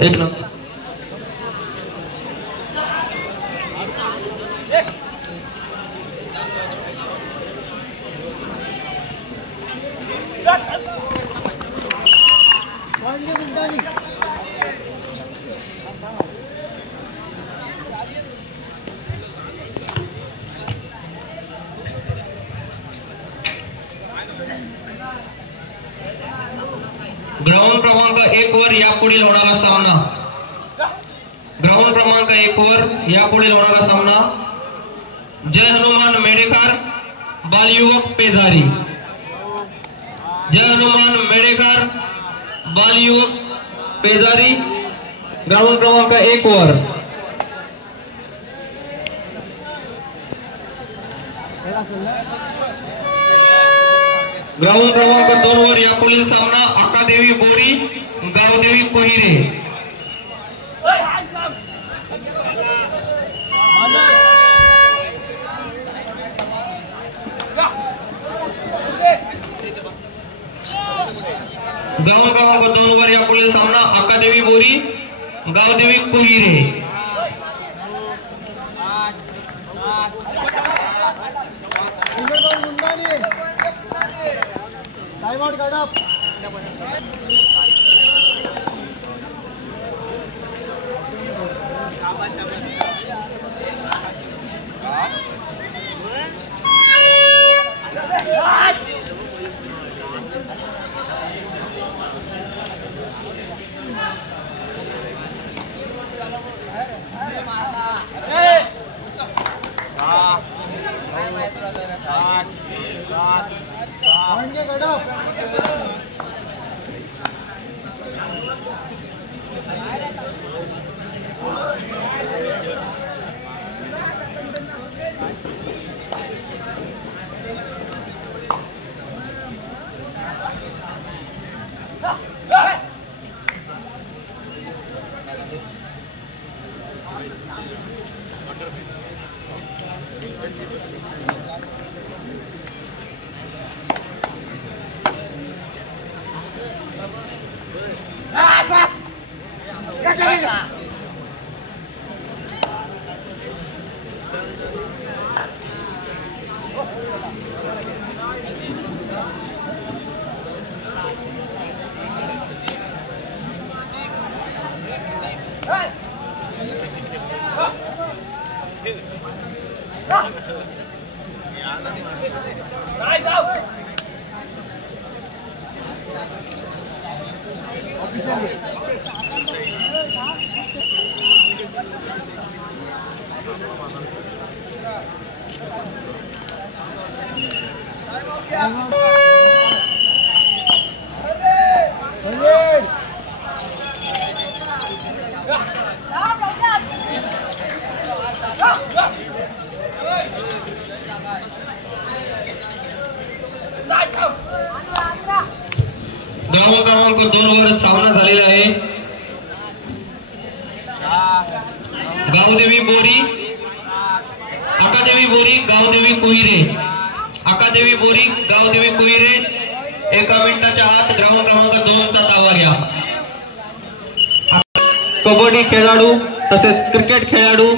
एक number ground क्रमांक 1 वर यापुढील होणारा सामना ग्राउंड क्रमांक 1 वर यापुढील होणारा सामना जय हनुमान मेडेकर बालयुवक पेजारी जय हनुमान मेडेकर बालयुवक पेजारी ग्राउंड क्रमांक 1 वर ग्राउंड क्रमांक 2 वर यापुढील सामना आकादेवी बोरी गावदेवी कोहिरे ग्राउंड क्रमांक 2 वर यापुढील सामना आकादेवी बोरी गावदेवी कोहिरे ग्राउंड क्रमांक 2 वर सामना झालेला आहे गावदेवी बोरी आकादेवी बोरी गावदेवी कोहिरे आकादेवी बोरी गावदेवी कोहिरे 1 मिनिटाच्या आत ग्राउंड क्रमांक 2 चा ताबा घ्या। कबड्डी खेळाडू तसेच क्रिकेट खेळाडू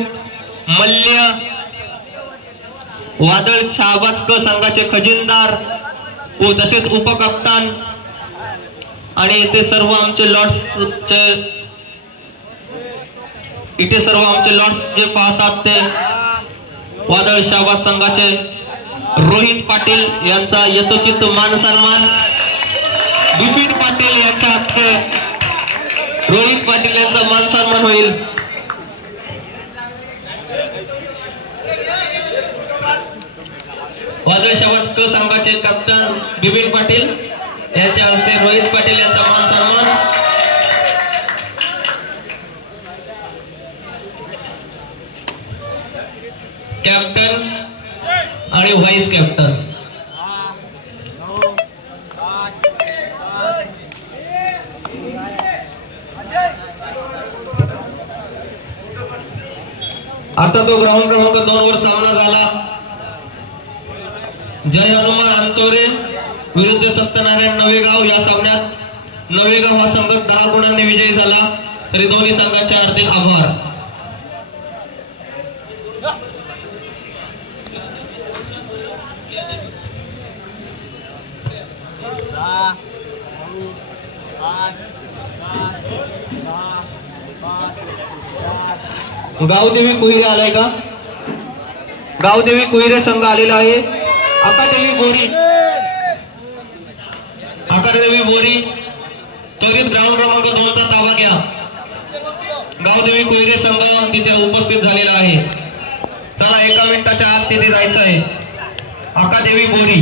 मल्ल वादळ शहाबाज क संघाचे खजिनदार व तसेच उपकप्तान आणि इथे सर्व आमचे लॉर्ड्सचे इथे सर्व आमचे लॉर्ड्स जे पाहतात ते वादळ शहाबाज संघाचे रोहित पाटील यांचा यथोचित मान सन्मान बिपिन पाटील यांच्या हस्ते रोहित पाटील यांचा मान सन्मान होईल। वादळ शहाबाज क संघाचे कॅप्टन बिपिन पाटील यांच्या हस्ते रोहित पाटील यांचा मान सन्मान। कॅप्टन आणि व्हाईस कॅप्टन आता तो ग्राउंड क्रमांक 2 वर सामना झाला। जय हनुमान अंतोरे विरुद्ध सत्यनारायण नवेगाव या सामन्यात नवेगाव हा संघ 10 गुणांनी विजयी झाला। तरी दोन्ही संघांचे हार्दिक आभार. गावदेवी कुहिरे आलाय का? गावदेवी कुहिरे संघ आलेला आहे. आकादेवी बोरी, आकादेवी बोरी त्वरित ग्राउंड क्रमांक 2 चा ताबा घ्या. गावदेवी कुहिरे संघ तिथे उपस्थित झालेला आहे. चला 1 मिनिटाच्या आत तिथे जायचं आहे. आकादेवी बोरी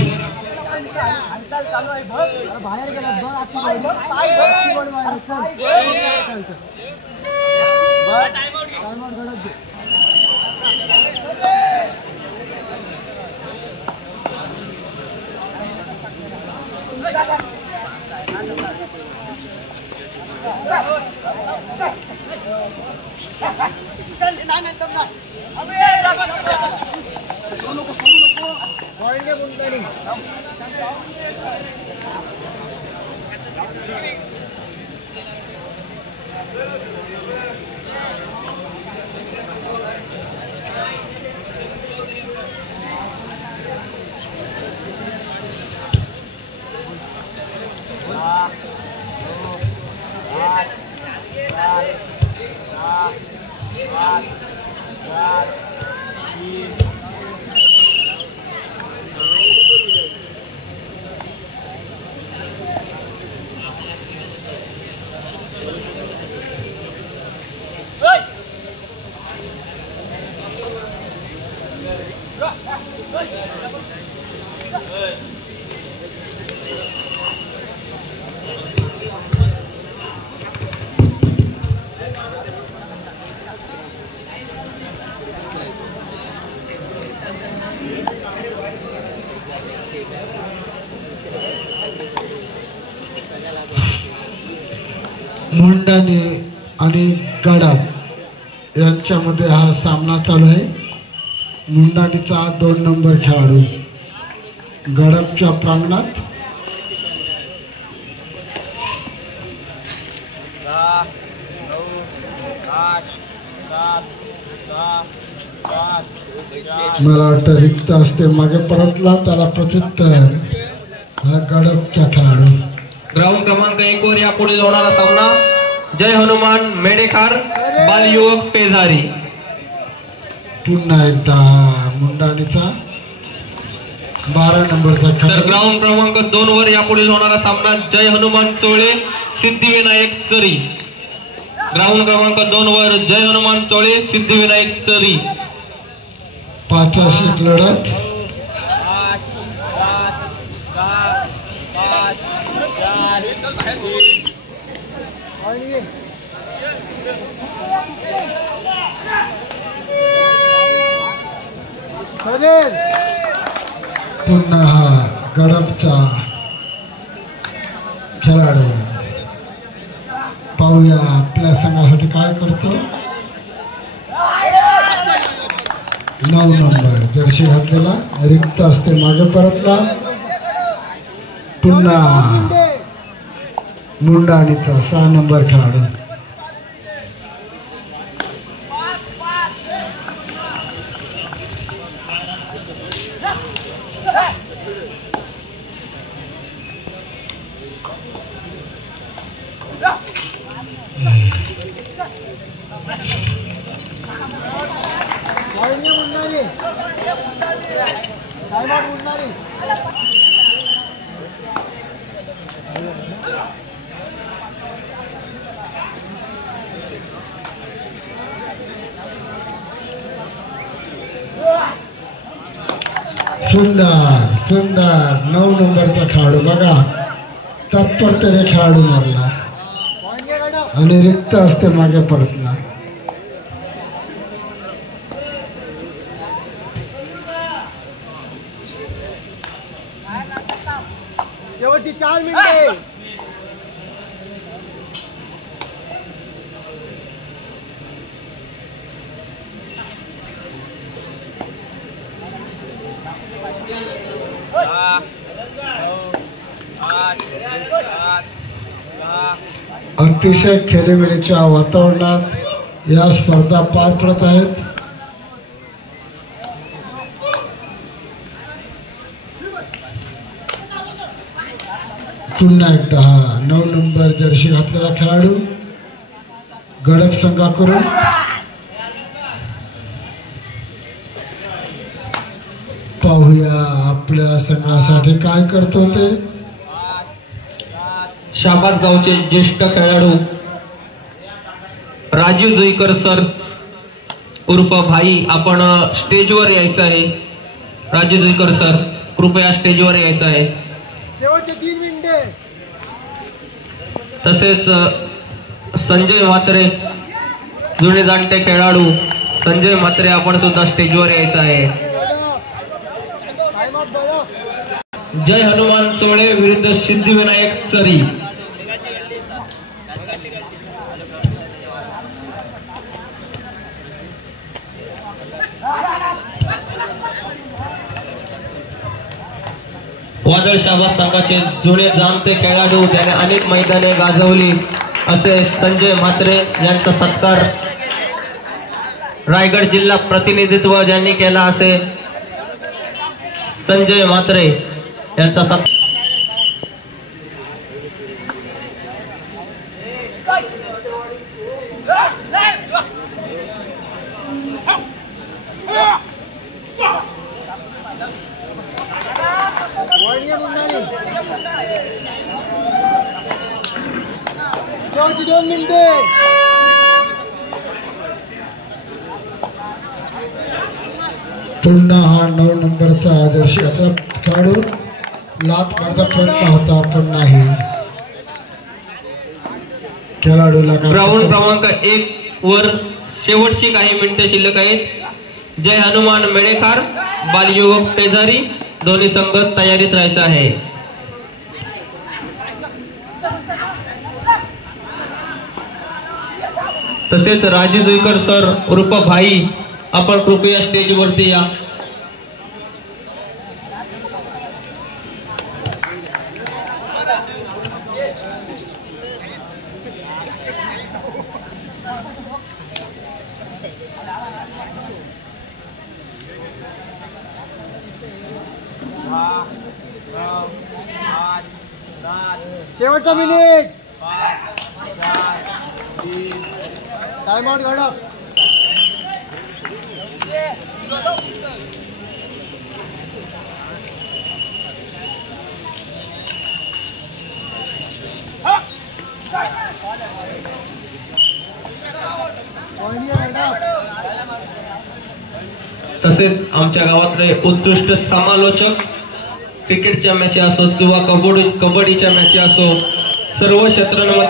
मुंडाने आणि गडाप यांच्यामध्ये हा सामना चालू आहे. मुंडाणीचा 2 नंबर खेळाडू गडापच्या प्रांगणात. मला वाटतं रिक्त असते मागे परतला त्याला प्रत्युत्तर हा गडापचा खेळाडू. ग्राउंड क्रमांक 1 वर यापुढे होणारा सामना जय हनुमान मेडेखार बालयुवक पेजारी. पुन्हा एकदा मुंडाणीचा 12 नंबरचा तर खेळाडू. ग्राउंड क्रमांक 2 वर यापुढे होणारा सामना जय हनुमान चोळे सिद्धिविनायक चरी. ग्राउंड क्रमांक 2 वर जय हनुमान चोळे सिद्धिविनायक चरी. 5 लढत. पुन्हा हा गडपचा खेळाडू. पाहूया आपल्या संघासाठी काय करतो. 9 नंबर जर्सी घातलेला रिक्त असते मागे परतला. पुन्हा मुंडाणीचा 6 नंबर खेळाडू. सुंदर सुंदर 9 नंबरचा खेळाडू बघा तत्परतेने खेळाडू मारला आणि रिक्त असते मागे परतला. शेवटची 4 मिनिटे. अतिशय खेळीमेळीच्या वातावरणात या स्पर्धा पार पडत आहेत. पुन्हा एकदा 9 नंबर जर्सी घातलेला खेळाडू गडप संघाकडून पाहूया आपल्या संघासाठी काय करतो ते. शाबास गावचे ज्येष्ठ खेळाडू राजू जुईकर सर उर्फ भाई, आपण स्टेजवर यायचं आहे. राजू जुईकर सर, कृपया स्टेजवर यायचं आहे. शेवटचे 3 मिनिटे. तसेच संजय म्हात्रे, जुने जाणते खेळाडू संजय म्हात्रे, आपण सुद्धा स्टेजवर यायचं आहे. टाइम आउट बघा. जय हनुमान चोळे विरुद्ध सिद्धिविनायक चरी. वादळ शाबास संघाचे जुने जाणते खेळाडू, त्याने अनेक मैदाने गाजवली असे संजय म्हात्रे यांचा सत्कार, रायगड जिल्हा प्रतिनिधित्व ज्यांनी केला असे संजय म्हात्रे यांचा सत्कार. शेवटची 2 मिनिटे. पुन्हा हा 9 नंबरचा आदर्श आता खेळाडू लात मारता प्रयत्न होता पण नाही. खेळाडूला राऊंड क्रमांक 1 वर शेवटची काही मिनिटे शिल्लक आहेत. जय हनुमान मेळेकार, बालयुवक पेजारी, दोन्ही संघ तयारीत राहायचं आहे. तसेच राजू जुईकर सर उर्फ भाई, आपण कृपया स्टेजवरती या. शेवटचा मिनिट. टाइम आउट घडा. तसेच आमच्या गावातले उत्कृष्ट समालोचक, क्रिकेटच्या मॅच असो किंवा कबड्डीच्या मॅच असो, सर्व क्षेत्रांमध्ये